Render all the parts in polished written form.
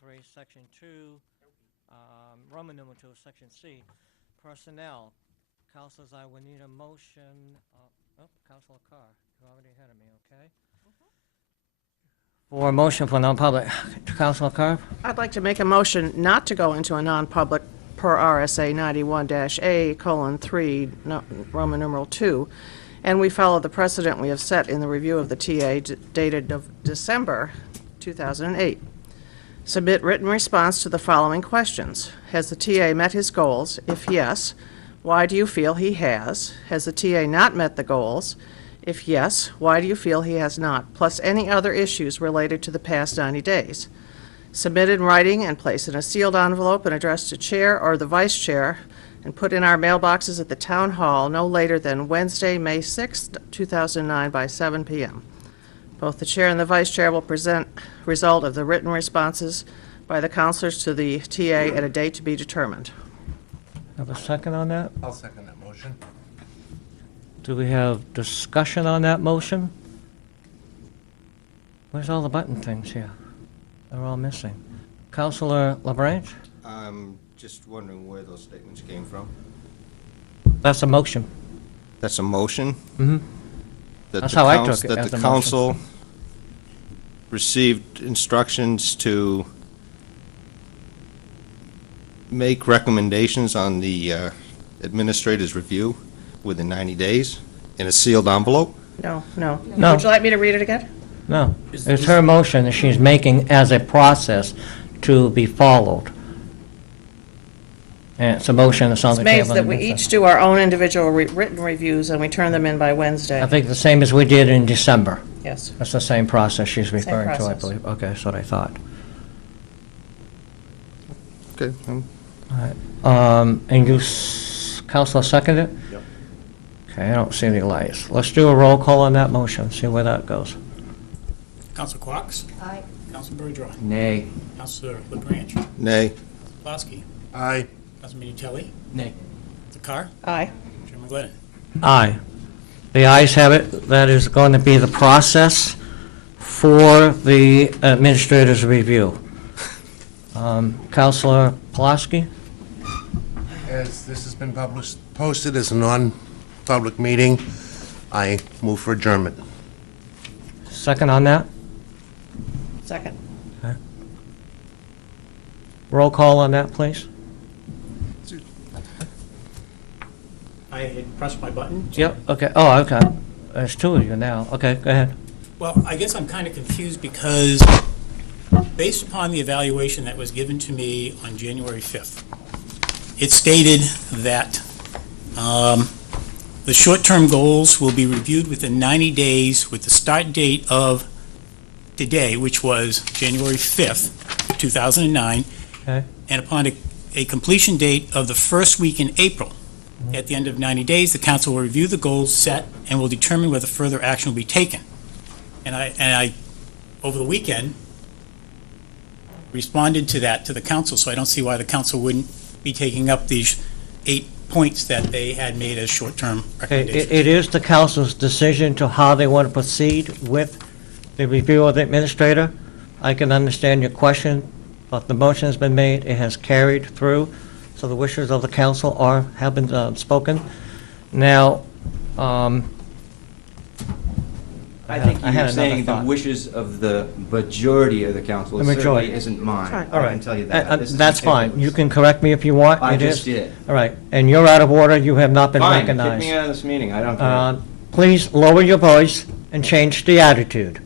3, Section 2, Roman numeral 2, Section C, Personnel. Councilors, I would need a motion, Councilor Carr, you're already ahead of me, okay? For a motion for non-public, Councilor Carr? I'd like to make a motion not to go into a non-public per RSA 91-A:3, Roman numeral 2, and we follow the precedent we have set in the review of the TA dated December 2008. Submit written response to the following questions. Has the TA met his goals? If yes, why do you feel he has? Has the TA not met the goals? If yes, why do you feel he has not? Plus any other issues related to the past 90 days. Submit in writing and place in a sealed envelope and addressed to chair or the vice chair and put in our mailboxes at the town hall no later than Wednesday, May 6th, 2009 by 7 p.m. Both the chair and the vice chair will present result of the written responses by the counselors to the TA at a date to be determined. Have a second on that? I'll second that motion. Do we have discussion on that motion? Where's all the button things here? They're all missing. Councilor LaBranche? I'm just wondering where those statements came from. That's a motion. That's a motion? Mm-hmm. That's how I took it, That as the a motion. council received instructions to make recommendations on the administrator's review within 90 days in a sealed envelope? No. No. Would you like me to read it again? No, it's her motion that she's making as a process to be followed. And it's a motion that's on It's the made table. that we each do our own individual written reviews and we turn them in by Wednesday. I think the same as we did in December. Yes. That's the same process she's referring to, I process. believe. Okay, that's what I thought. Okay. All right. And you, Counselor, seconded it? Yep. Okay, I don't see any lights. Let's do a roll call on that motion, see where that goes. Councilor Quox? Aye. Councilor Bergeron? Nay. Councilor LaBranche? Nay. Pulaski? Aye. Councilor Minutелli? Nay. The Carr? Aye. Chairman Glennon? Aye. The ayes have it. That is going to be the process for the administrator's review. Counselor Pulaski? As this has been posted as a non-public meeting, I move for adjournment. Second on that? Second. Roll call on that, please. I had pressed my button. Yep, okay. Oh, okay. There's two of you now. Okay, go ahead. Well, I guess I'm kind of confused because based upon the evaluation that was given to me on January 5th, it stated that the short-term goals will be reviewed within 90 days with the start date of today, which was January 5th, 2009, Okay. and upon a completion date of the first week in April. At the end of 90 days, the council will review the goals set and will determine whether further action will be taken. And I over the weekend, responded to that to the council, so I don't see why the council wouldn't be taking up these 8 points that they had made as short-term Okay, recommendations. it is the council's decision to how they want to proceed with the review of the administrator. I can understand your question, but the motion has been made, it has carried through, so the wishes of the council have been spoken. Now, I think I had you're another saying the thought. wishes of the majority of the council. The It majority. certainly isn't mine. Right. All I right. can tell you that. This is That's fine. You ridiculous. can correct me if you want. I It just is- did. All right, and you're out of order, you have not been Fine, kick recognized. me out of this meeting, I don't care. Please lower your voice and change the attitude.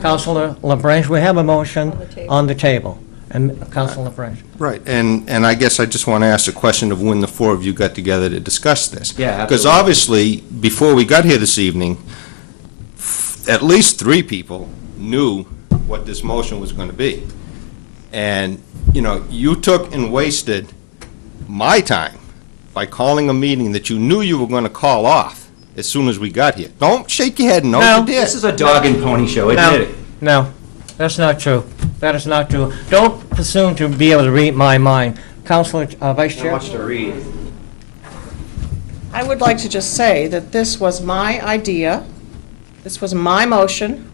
Councilor LaBranche, we have a motion on the table. And Councilor LaBranche. Right, and I guess I just want to ask a question of when the four of you got together to discuss this. Yeah, Because absolutely. obviously, before we got here this evening, at least 3 people knew what this motion was going to be. And, you know, you took and wasted my time by calling a meeting that you knew you were going to call off as soon as we got here. Don't shake your head, no, No. you did. This is a dog and pony show, admit it. No, that's not true. That is not true. Don't presume to be able to read my mind. Councilor, Vice Not Chair? much to read. I would like to just say that this was my idea, this was my motion,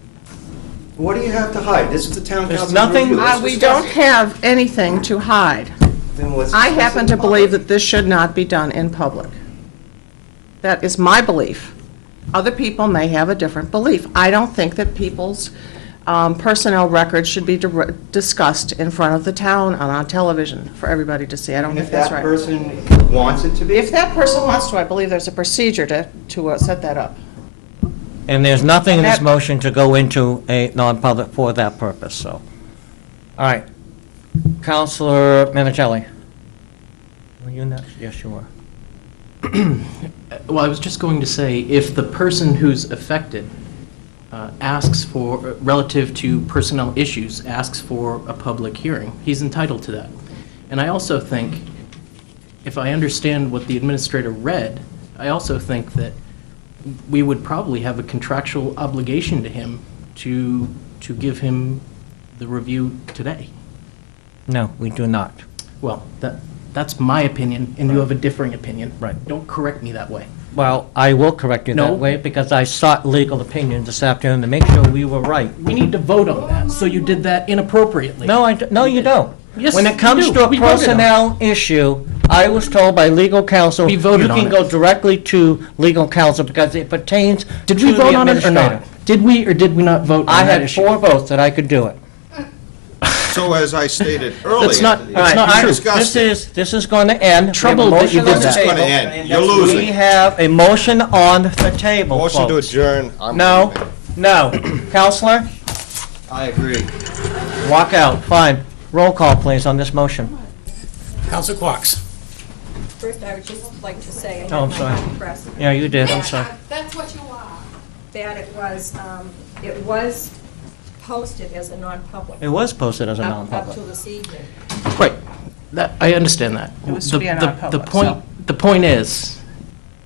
What do you have to hide? This is the town There's council. nothing- review. Let's We discuss don't it. have anything to hide. Then let's I discuss it happen in to believe public. that this should not be done in public. That is my belief. Other people may have a different belief. I don't think that people's personnel records should be discussed in front of the town and on television for everybody to see. I don't And think if that's that right. person wants it to be? If that person wants to, I believe there's a procedure to set that up. And there's nothing in this That- motion to go into a non-public for that purpose, so. All right. Counselor Minicelli. Were you next? Yes, you were. Well, I was just going to say, if the person who's affected asks for, relative to personnel issues, asks for a public hearing, he's entitled to that. And I also think, if I understand what the administrator read, I also think that we would probably have a contractual obligation to him to give him the review today. No, we do not. Well, that's my opinion, and you have a differing opinion. Right. Don't correct me that way. Well, I will correct you No. that way because I sought legal opinion this afternoon to make sure we were right. We need to vote on that, so you did that inappropriately. No, no, you don't. Yes, When you it comes do. to a We voted on it. personnel issue, I was told by legal counsel, We you voted on can it. go directly to legal counsel because it pertains to Did we the vote on it or administrator. not? Did we or did we not vote I on that had issue? 4 votes that I could do it. So as I stated earlier. That's not- All It's right, not I- true. Discussed it. This is going to end. We have a Trouble that you motion did on the that. It's going to table. end. You're We losing. have a motion on the table, Motion to folks. adjourn. I'm No, leaving. no. Counselor, I agree. walk out. Fine. Roll call, please, on this motion. Counselor Quox. First, I would just like to say, Oh, I'm sorry. Yeah, you did. I'm sorry. That's what you are. That it was posted as a non-public. It was posted as a Up non-public. till this evening. Right, I understand that. It was to be a The- non-public, The point is,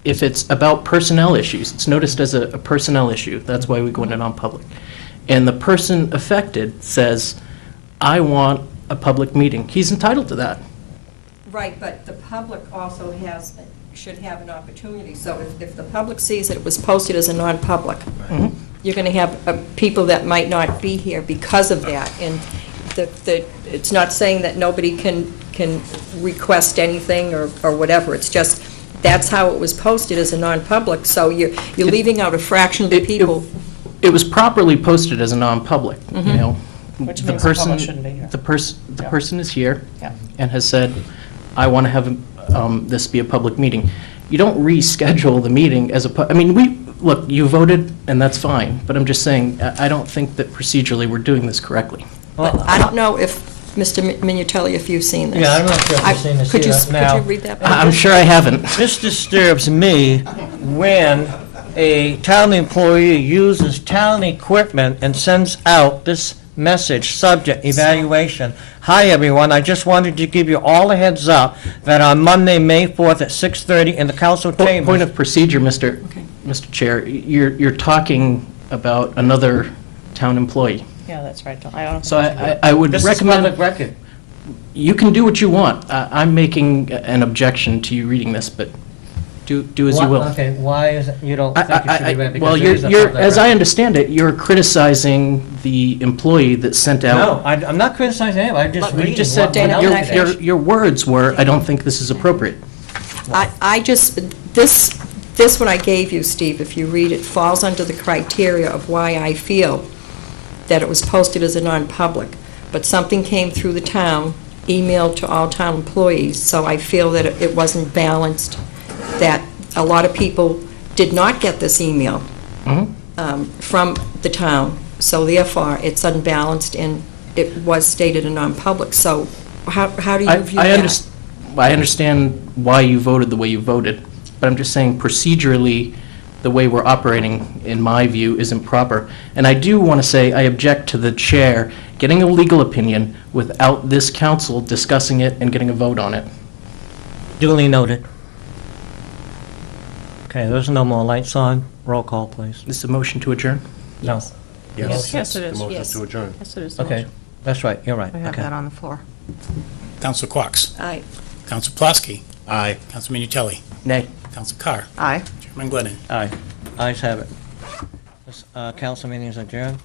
if it's about personnel issues, it's noticed as a personnel issue, that's why we go into non-public. And the person affected says, I want a public meeting, he's entitled to that. Right, but the public also should have an opportunity. So if the public sees that it was posted as a non-public, you're going to have people that might not be here because of that. And it's not saying that nobody can request anything or whatever. It's just, that's how it was posted as a non-public. So you're leaving out a fraction of the people. It was properly posted as a non-public, you know. Which The means the public person- shouldn't be here. The person is here Yeah. and has said, I want to have this be a public meeting. You don't reschedule the meeting as I mean, look, you voted, and that's fine, but I'm just saying, I don't think that procedurally we're doing this correctly. But I don't know if, Mr. Minutelli, if you've seen this. Yeah, I'm not sure if you've seen this Could you either. Now- read that? I'm sure I haven't. This disturbs me when a town employee uses town equipment and sends out this message, subject, evaluation. Hi, everyone, I just wanted to give you all a heads up that on Monday, May 4th at 6:30 in the council chambers. Point of procedure, Mr. Chair, you're talking about another town employee. Yeah, that's right. I don't. So I would This is recommend, public record. you can do what you want. I'm making an objection to you reading this, but do as you will. Okay, why is it, you don't think it should be read? Well, Because it is a you're, public as I record. understand it, you're criticizing the employee that sent out. No, I'm not criticizing him, I'm just You reading just what said, went out Dana, today. can I finish? your words were, I don't think this is appropriate. I just, this one I gave you, Steve, if you read it, falls under the criteria of why I feel that it was posted as a non-public. But something came through the town, emailed to all town employees, so I feel that it wasn't balanced, that a lot of people did not get this email from the town, so therefore, it's unbalanced and it was stated a non-public. So how do you view that? I understand why you voted the way you voted, but I'm just saying procedurally, the way we're operating, in my view, isn't proper. And I do want to say, I object to the chair getting a legal opinion without this council discussing it and getting a vote on it. Duly noted. Okay, there's no more lights on. Roll call, please. This is a motion to adjourn? No. Yes, it is. The motion Yes. to adjourn. Yes, it is. the Okay, motion. that's right, you're right. We have Okay. that on the floor. Counselor Quox. Aye. Counselor Pulaski. Aye. Counselor Minutelli. Nay. Counselor Carr. Aye. Chairman Glennon. Aye. Ayes have it. This council meeting is adjourned.